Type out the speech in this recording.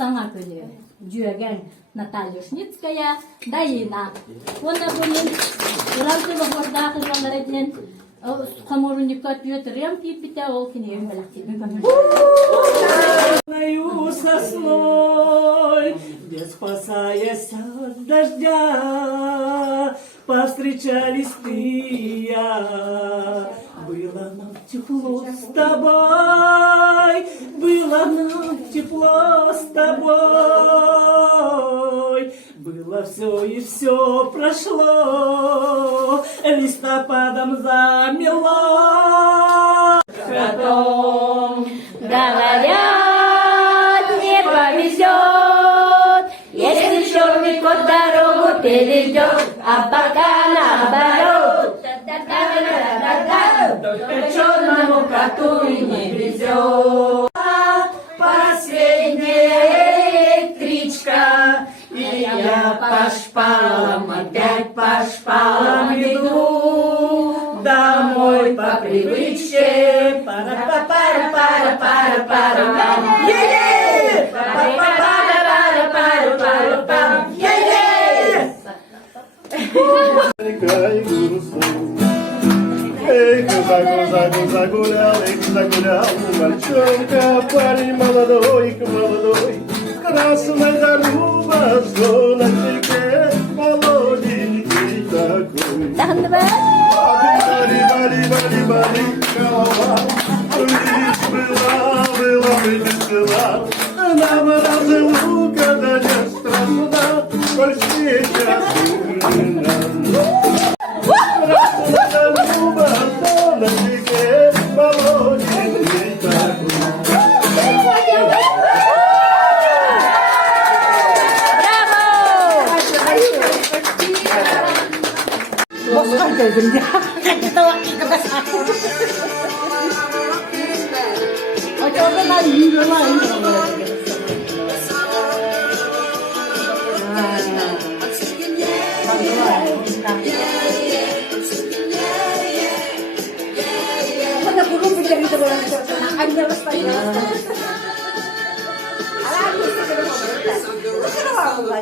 Sana günü Jürgen Natalya Şnitskaya Dayina. Ona bunun Irak'ta orada kızlar edilen Kamorun dikkat götürüyorum pipite ol ki neyim belki. Сосной, не спасаясь от дождя, повстречались ты и я. Было нам тепло с тобой, было нам тепло с тобой. Было все и все прошло, листопадом замело. Потом говорят, не повезет, если черный кот дорогу перейдет, а пока наоборот. Только черному коту и не везет. Последняя электричка, и я по шпалам, опять по шпалам иду. Домой по привычке. Пара-па-пара-пара-пара-пара. Е-е! Пара-па-пара-пара-пара-пара-пара. Е-е! Эй, загулял, мальчонка, парень молодой, с красной дорогой, что на щеке молоденький такой. Бали, голова, лишь была весела, нам разлука, да не страшна, больше сейчас умерла. На щеке молоденький такой. Alam mo, gusto ko na